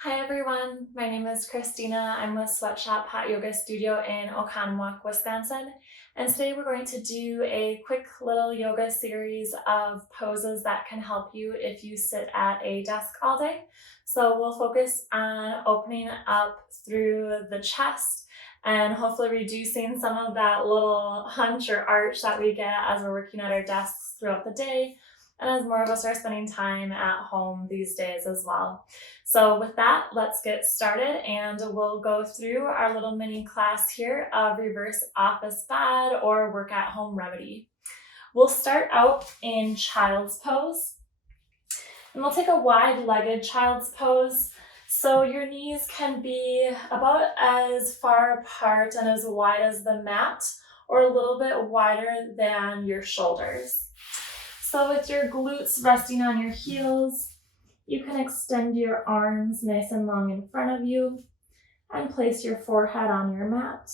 Hi everyone, my name is Christina. I'm with Sweatshop Hot Yoga Studio in Oconomowoc, Wisconsin. And today we're going to do a quick little yoga series of poses that can help you if you sit at a desk all day. So we'll focus on opening up through the chest and hopefully reducing some of that little hunch or arch that we get as we're working at our desks throughout the day, and as more of us are spending time at home these days as well. So with that, let's get started and we'll go through our little mini class here of reverse office bed or work at home remedy. We'll start out in child's pose, and we'll take a wide-legged child's pose. So your knees can be about as far apart and as wide as the mat, or a little bit wider than your shoulders. So with your glutes resting on your heels, you can extend your arms nice and long in front of you and place your forehead on your mat.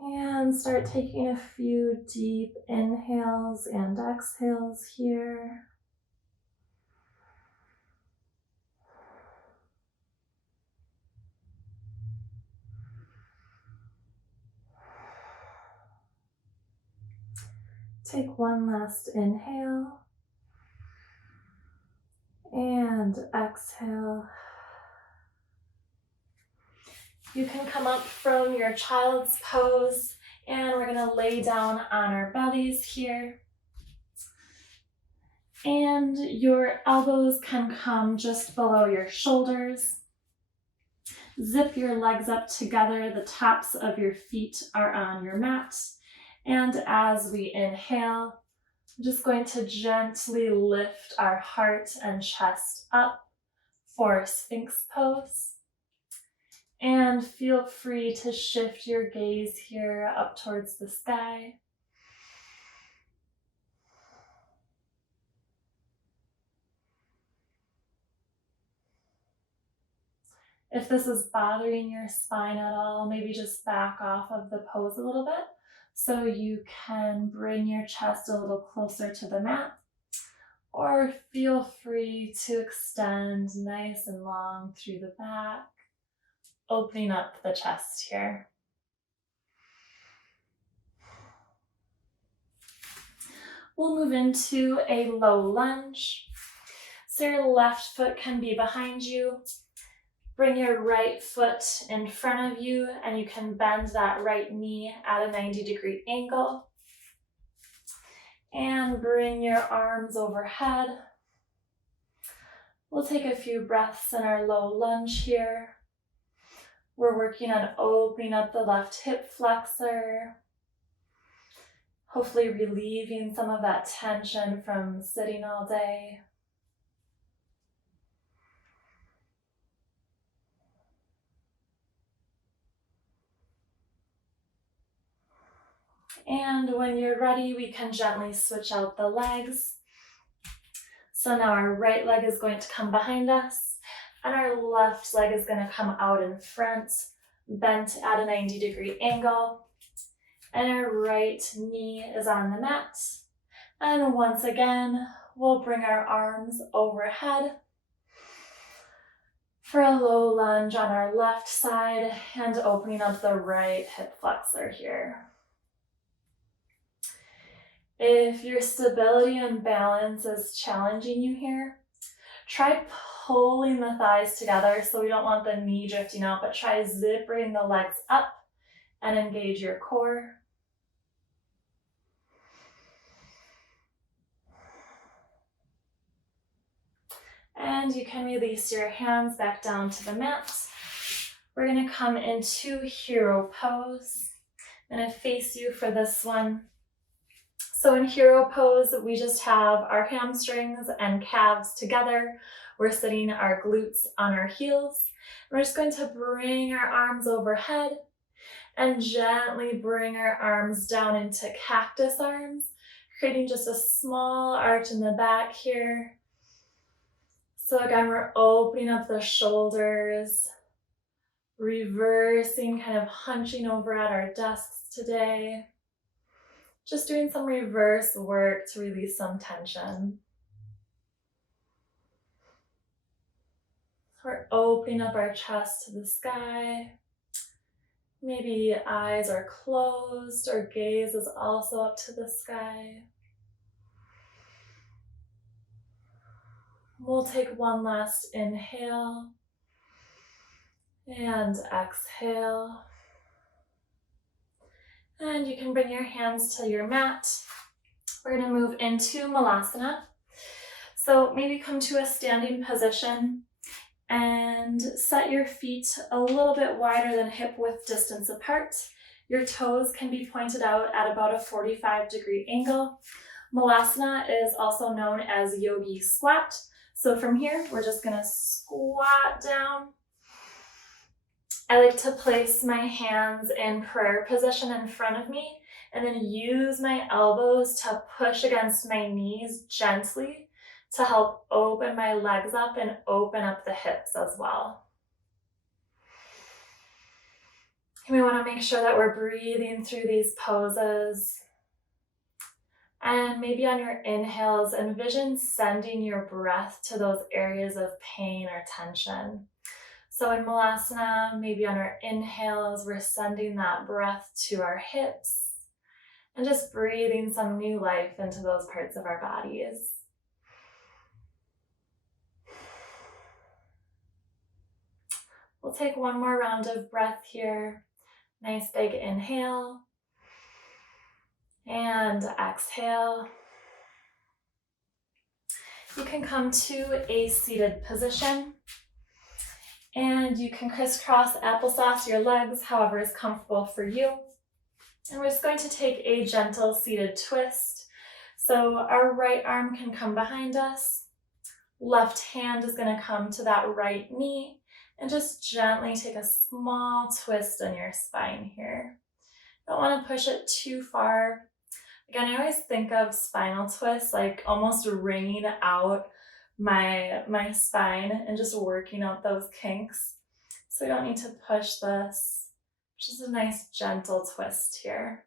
And start taking a few deep inhales and exhales here. Take one last inhale and exhale. You can come up from your child's pose and we're going to lay down on our bellies here. And your elbows can come just below your shoulders. Zip your legs up together. The tops of your feet are on your mat. And as we inhale, I'm just going to gently lift our heart and chest up for Sphinx Pose. And feel free to shift your gaze here up towards the sky. If this is bothering your spine at all, maybe just back off of the pose a little bit so you can bring your chest a little closer to the mat, or feel free to extend nice and long through the back, opening up the chest here. We'll move into a low lunge. So your left foot can be behind you. Bring your right foot in front of you and you can bend that right knee at a 90-degree angle. And bring your arms overhead. We'll take a few breaths in our low lunge here. We're working on opening up the left hip flexor, hopefully relieving some of that tension from sitting all day. And when you're ready, we can gently switch out the legs. So now our right leg is going to come behind us, and our left leg is going to come out in front, bent at a 90-degree angle. And our right knee is on the mat. And once again, we'll bring our arms overhead for a low lunge on our left side and opening up the right hip flexor here. If your stability and balance is challenging you here, try pulling the thighs together, so we don't want the knee drifting out, but try zipping the legs up and engage your core. And you can release your hands back down to the mat. We're going to come into hero pose. I'm going to face you for this one. So in hero pose, we just have our hamstrings and calves together. We're sitting our glutes on our heels. We're just going to bring our arms overhead and gently bring our arms down into cactus arms, creating just a small arch in the back here. So again, we're opening up the shoulders, reversing, kind of hunching over at our desks today. Just doing some reverse work to release some tension. We're opening up our chest to the sky. Maybe eyes are closed or gaze is also up to the sky. We'll take one last inhale and exhale. And you can bring your hands to your mat. We're going to move into Malasana. So maybe come to a standing position and set your feet a little bit wider than hip width distance apart. Your toes can be pointed out at about a 45-degree angle. Malasana is also known as yogi squat. So from here, we're just going to squat down. I like to place my hands in prayer position in front of me and then use my elbows to push against my knees gently to help open my legs up and open up the hips as well. And we want to make sure that we're breathing through these poses. And maybe on your inhales, envision sending your breath to those areas of pain or tension. So in Malasana, maybe on our inhales, we're sending that breath to our hips and just breathing some new life into those parts of our bodies. We'll take one more round of breath here. Nice big inhale and exhale. You can come to a seated position. And you can crisscross applesauce your legs, however is comfortable for you. And we're just going to take a gentle seated twist. So our right arm can come behind us. Left hand is going to come to that right knee. And just gently take a small twist on your spine here. Don't want to push it too far. Again, I always think of spinal twists like almost wringing out my spine and just working out those kinks. So we don't need to push this. Just a nice gentle twist here.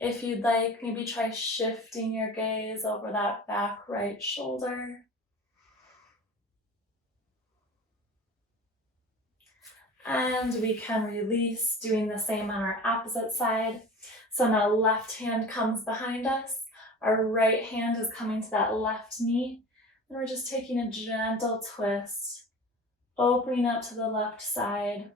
If you'd like, maybe try shifting your gaze over that back right shoulder. And we can release, doing the same on our opposite side. So now left hand comes behind us. Our right hand is coming to that left knee. And we're just taking a gentle twist, opening up to the left side.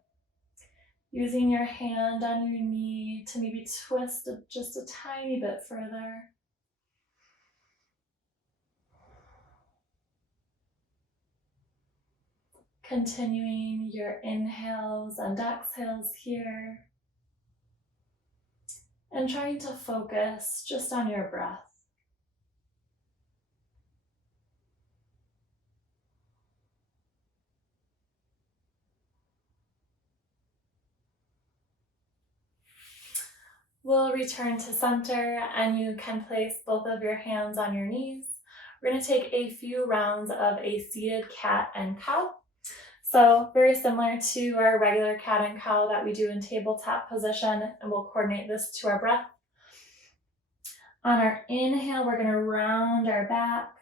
Using your hand on your knee to maybe twist it just a tiny bit further. Continuing your inhales and exhales here. And trying to focus just on your breath. We'll return to center and you can place both of your hands on your knees. We're going to take a few rounds of a seated cat and cow. So very similar to our regular cat and cow that we do in tabletop position, and we'll coordinate this to our breath. On our inhale, we're going to round our back,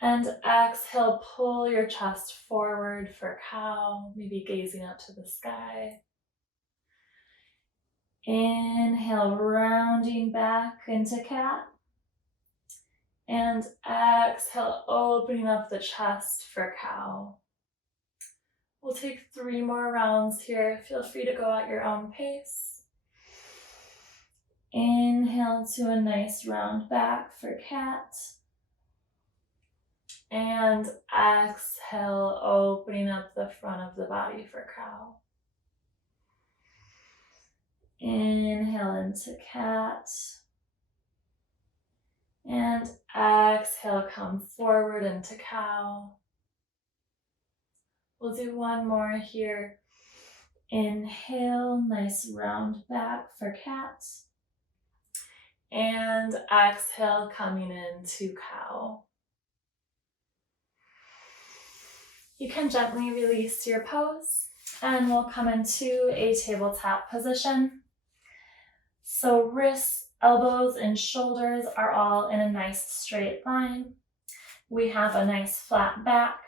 and exhale, pull your chest forward for cow, maybe gazing up to the sky. Inhale, rounding back into cat. And exhale, opening up the chest for cow. We'll take 3 more rounds here. Feel free to go at your own pace. Inhale to a nice round back for cat. And exhale, opening up the front of the body for cow. Inhale into cat. And exhale, come forward into cow. We'll do one more here. Inhale, nice round back for cat. And exhale, coming into cow. You can gently release your pose and we'll come into a tabletop position. So wrists elbows and shoulders are all in a nice straight line. We have a nice flat back,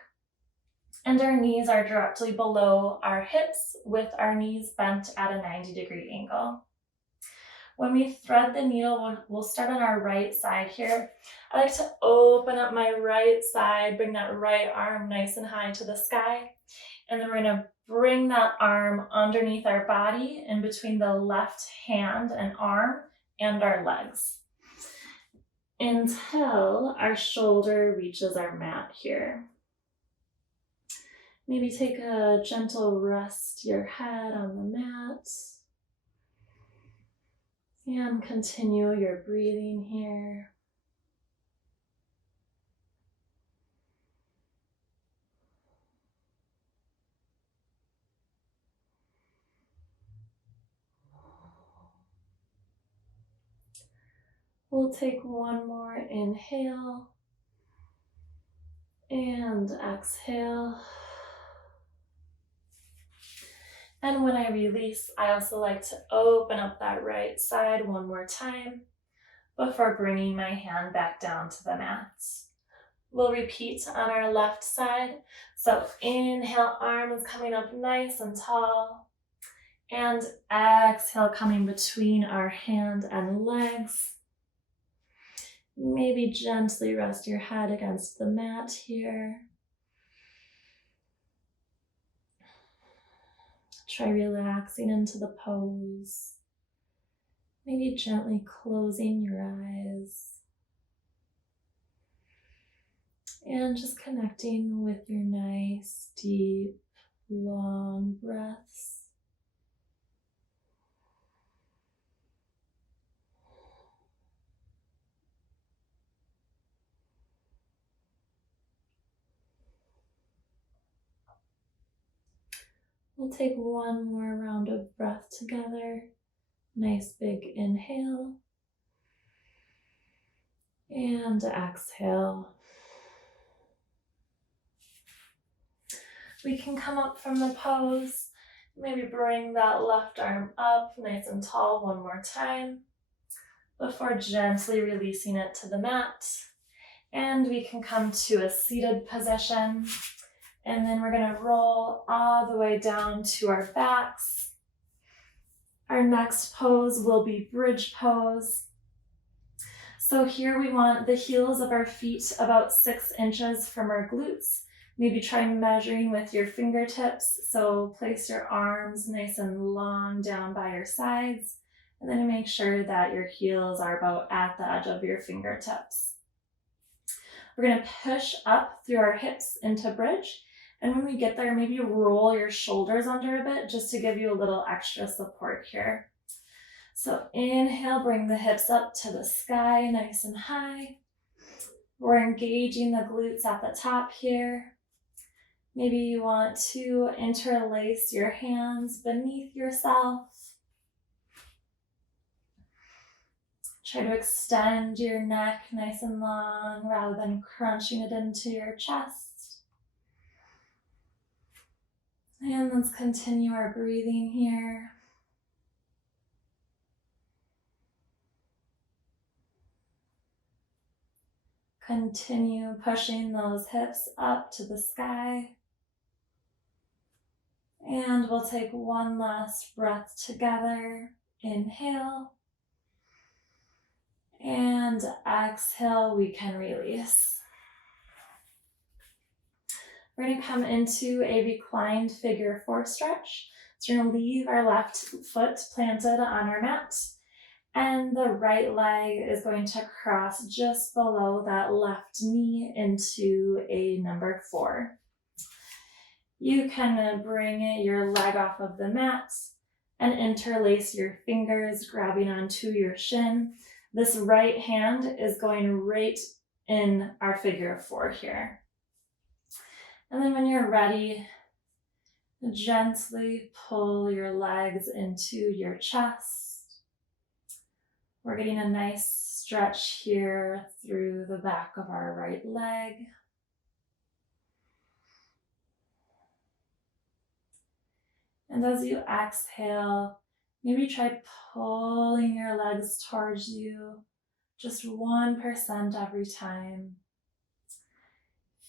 and our knees are directly below our hips with our knees bent at a 90-degree angle. When we thread the needle, we'll start on our right side here. I like to open up my right side, bring that right arm nice and high to the sky, and then we're gonna bring that arm underneath our body in between the left hand and arm and our legs until our shoulder reaches our mat here. Maybe take a gentle rest your head on the mat. And continue your breathing here. We'll take one more inhale and exhale. And when I release, I also like to open up that right side one more time before bringing my hand back down to the mat. We'll repeat on our left side. So inhale, arm is coming up nice and tall. And exhale, coming between our hand and legs. Maybe gently rest your head against the mat here. Try relaxing into the pose. Maybe gently closing your eyes. And just connecting with your nice, deep, long breaths. We'll take one more round of breath together. Nice big inhale. And exhale. We can come up from the pose. Maybe bring that left arm up nice and tall one more time before gently releasing it to the mat. And we can come to a seated position. And then we're gonna roll all the way down to our backs. Our next pose will be bridge pose. So here we want the heels of our feet about 6 inches from our glutes. Maybe try measuring with your fingertips. So place your arms nice and long down by your sides. And then make sure that your heels are about at the edge of your fingertips. We're gonna push up through our hips into bridge. And when we get there, maybe roll your shoulders under a bit just to give you a little extra support here. So inhale, bring the hips up to the sky, nice and high. We're engaging the glutes at the top here. Maybe you want to interlace your hands beneath yourself. Try to extend your neck nice and long rather than crunching it into your chest. And let's continue our breathing here. Continue pushing those hips up to the sky. And we'll take one last breath together. Inhale. And exhale, we can release. We're going to come into a reclined figure 4 stretch. So we're going to leave our left foot planted on our mat. And the right leg is going to cross just below that left knee into a number 4. You can bring your leg off of the mat and interlace your fingers, grabbing onto your shin. This right hand is going right in our figure 4 here. And then when you're ready, gently pull your legs into your chest. We're getting a nice stretch here through the back of our right leg. And as you exhale, maybe try pulling your leg legs towards you, just 1% every time.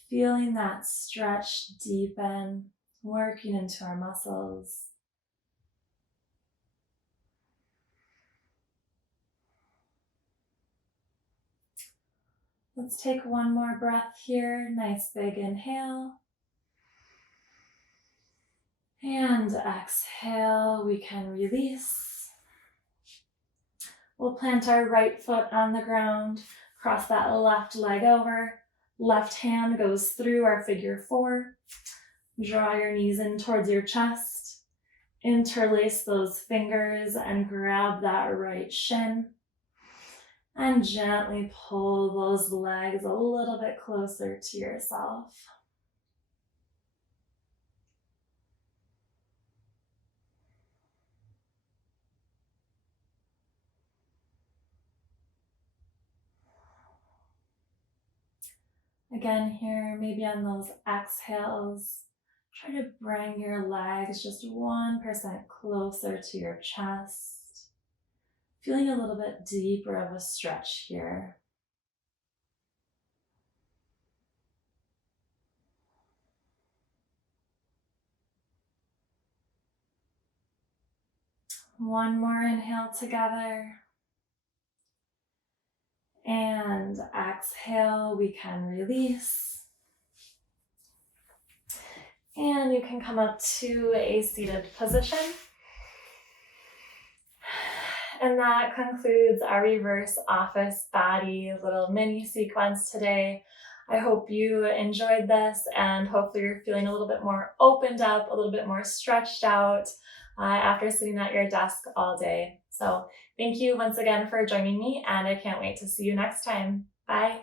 Feeling that stretch deepen, working into our muscles. Let's take one more breath here. Nice big inhale. And exhale, we can release. We'll plant our right foot on the ground, cross that left leg over. Left hand goes through our figure 4. Draw your knees in towards your chest. Interlace those fingers and grab that right shin. And gently pull those legs a little bit closer to yourself. Again here, maybe on those exhales, try to bring your legs just 1% closer to your chest. Feeling a little bit deeper of a stretch here. One more inhale together. And exhale, we can release. And you can come up to a seated position. And that concludes our reverse office body little mini sequence today. I hope you enjoyed this, and hopefully you're feeling a little bit more opened up, a little bit more stretched out after sitting at your desk all day. So thank you once again for joining me, and I can't wait to see you next time. Bye.